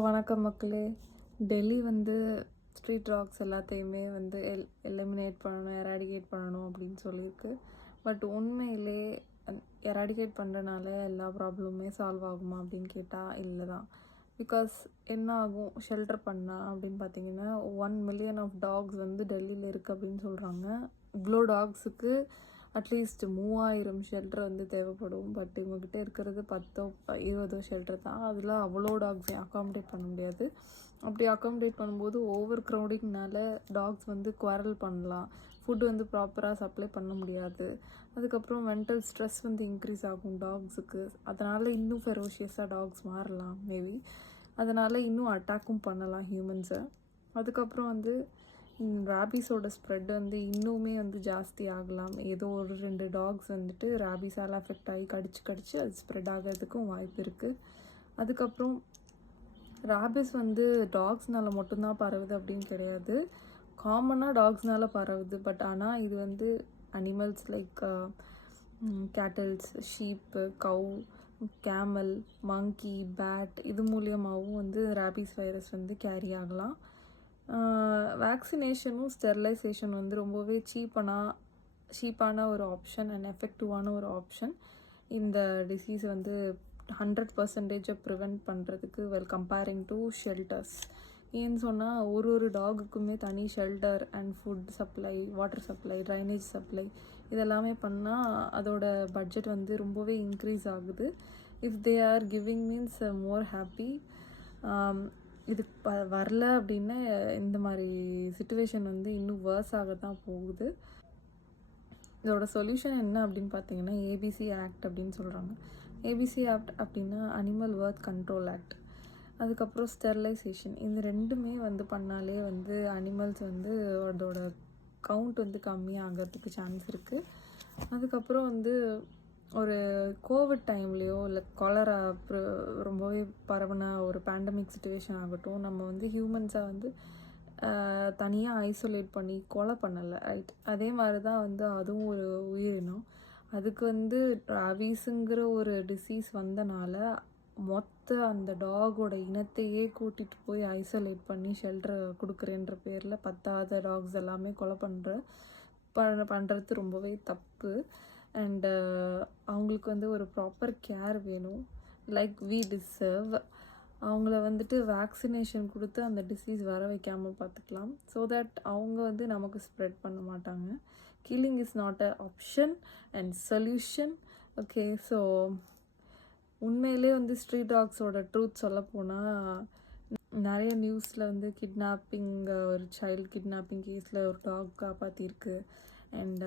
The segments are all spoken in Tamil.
வணக்கம் மக்களே. டெல்லி வந்து ஸ்ட்ரீட் டாக்ஸ் எல்லாத்தையுமே வந்து எலிமினேட் பண்ணணும், எராடிகேட் பண்ணணும் அப்படின்னு சொல்லியிருக்கு. பட் உண்மையிலே எராடிகேட் பண்ணுறனால எல்லா ப்ராப்ளமுமே சால்வ் ஆகுமா அப்படின்னு கேட்டால் இல்லை தான். பிகாஸ் என்ன ஆகும் ஷெல்டர் பண்ணால் அப்படின்னு பார்த்தீங்கன்னா 1 million ஆஃப் டாக்ஸ் வந்து டெல்லியில் இருக்குது அப்படின்னு சொல்கிறாங்க. இவ்வளோ டாக்ஸுக்கு அட்லீஸ்ட் 3000 ஷெல்டர் வந்து தேவைப்படும். பட் இவங்ககிட்ட இருக்கிறது 10-20 ஷெல்டர் தான். அதில் அவ்வளோ டாக்ஸையும் அக்காமடேட் பண்ண முடியாது. அப்படி அக்காமடேட் பண்ணும்போது ஓவர் க்ரௌடிங்னால டாக்ஸ் வந்து குவாரல் பண்ணலாம், ஃபுட்டு வந்து ப்ராப்பராக சப்ளை பண்ண முடியாது. அதுக்கப்புறம் மென்டல் ஸ்ட்ரெஸ் வந்து இன்க்ரீஸ் ஆகும் டாக்ஸுக்கு. அதனால் இன்னும் ஃபெரோஷியஸாக டாக்ஸ் மாறலாம் மேபி. அதனால் இன்னும் அட்டாக்கும் பண்ணலாம் ஹியூமன்ஸை. அதுக்கப்புறம் வந்து ரேபீஸோட ஸ்ப்ரெட் வந்து இன்னுமே வந்து ஜாஸ்தி ஆகலாம். ஏதோ ஒரு 2 டாக்ஸ் வந்துட்டு ரேபீஸால் அஃபெக்ட் ஆகி கடிச்சு அது ஸ்ப்ரெட் ஆகிறதுக்கும் வாய்ப்பு இருக்குது. அதுக்கப்புறம் ரேபீஸ் வந்து டாக்ஸ்னால மட்டும்தான் பரவுது அப்படின்னு கிடையாது, காமனாக டாக்ஸ்னால பரவுது. பட் ஆனால் இது வந்து அனிமல்ஸ் லைக் கேட்டல்ஸ், ஷீப்பு, கவ், கேமல், மங்கி, பேட் இது மூலியமாகவும் வந்து ரேபீஸ் வைரஸ் வந்து கேரி ஆகலாம். வேக்சினேஷனும் ஸ்டெரிலைசேஷன் வந்து ரொம்பவே சீப்பான ஒரு ஆப்ஷன் அண்ட் எஃபெக்டிவான ஒரு ஆப்ஷன் இந்த டிசீஸ் வந்து 100% ப்ரிவெண்ட் பண்ணுறதுக்கு கம்பேரிங் டு ஷெல்டர்ஸ். ஏன்னு சொன்னால் ஒரு டாகுக்குமே தனி shelter and food supply, water supply, drainage supply இதெல்லாமே பண்ணால் அதோட பட்ஜெட் வந்து ரொம்பவே இன்க்ரீஸ் ஆகுது. If they are giving means more happy. இது வரல அப்படின்னா இந்த மாதிரி சிச்சுவேஷன் வந்து இன்னும் வேர்ஸ் ஆக தான் போகுது. இதோட சொல்யூஷன் என்ன அப்படின்னு பார்த்தீங்கன்னா ஏபிசி ஆக்ட் அப்படின்னு சொல்கிறாங்க. ஏபிசி ஆக்ட் அப்படின்னா அனிமல் பர்த் கண்ட்ரோல் ஆக்ட். அதுக்கப்புறம் ஸ்டெரிலைசேஷன். இந்த ரெண்டுமே வந்து பண்ணாலே வந்து அனிமல்ஸ் வந்து அதோட கவுண்ட் வந்து கம்மியாகிறதுக்கு சான்ஸ் இருக்குது. அதுக்கப்புறம் வந்து ஒரு கோவிட் டைம்லேயோ இல்லை கொலரா ரொம்பவே பரவன ஒரு பேண்டமிக் சுச்சுவேஷன் ஆகட்டும், நம்ம வந்து ஹியூமன்ஸை வந்து தனியாக ஐசோலேட் பண்ணி கொலை பண்ணலை, ரைட்? அதே மாதிரி தான் வந்து அதுவும் ஒரு உயிரினம். அதுக்கு வந்து ரேபீஸுங்கிற ஒரு டிசீஸ் வந்தனால மொத்த அந்த டாகோட இனத்தையே கூட்டிகிட்டு போய் ஐசோலேட் பண்ணி ஷெல்டர் கொடுக்குறேன்ற பேரில் பத்தாத டாக்ஸ் எல்லாமே கொலை பண்ணுறது ரொம்பவே தப்பு. அண்டு அவங்களுக்கு வந்து ஒரு ப்ராப்பர் கேர் வேணும், லைக் வி டிசர்வ். அவங்கள வந்துட்டு வேக்சினேஷன் கொடுத்து அந்த டிசீஸ் வர வைக்காமல் பார்த்துக்கலாம், ஸோ தட் அவங்க வந்து நமக்கு ஸ்ப்ரெட் பண்ண மாட்டாங்க. Killing is not a option and solution. Okay, so உண்மையிலே வந்து ஸ்ட்ரீட் டாக்ஸோட ட்ரூத் சொல்ல போனால் நிறைய நியூஸில் வந்து கிட்னாப்பிங், ஒரு சைல்டு கிட்னாப்பிங் கேஸில் ஒரு டாக் காப்பாற்றிருக்கு. அண்ட்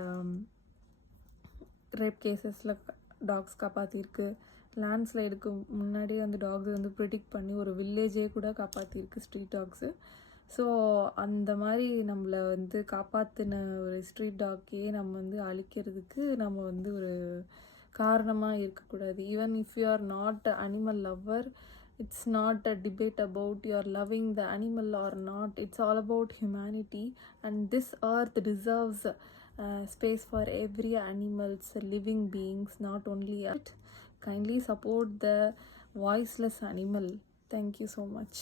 ரேப் கேசஸில் டாக்ஸ் காப்பாற்றிருக்கு. லேண்ட்ஸ்லைடுக்கு முன்னாடியே அந்த டாக்ஸ் வந்து ப்ரிடிக்ட் பண்ணி ஒரு வில்லேஜே கூட காப்பாற்றிருக்கு ஸ்ட்ரீட் டாக்ஸு. ஸோ அந்த மாதிரி நம்மளை வந்து காப்பாற்றின ஒரு ஸ்ட்ரீட் டாக்கே நம்ம வந்து அழிக்கிறதுக்கு நம்ம வந்து ஒரு காரணமாக இருக்கக்கூடாது. Even if you are not animal lover, it's not a debate about you are loving the animal or not. It's all about humanity, and this earth deserves space for every animals, living beings, not only it. Kindly support the voiceless animal. Thank you so much.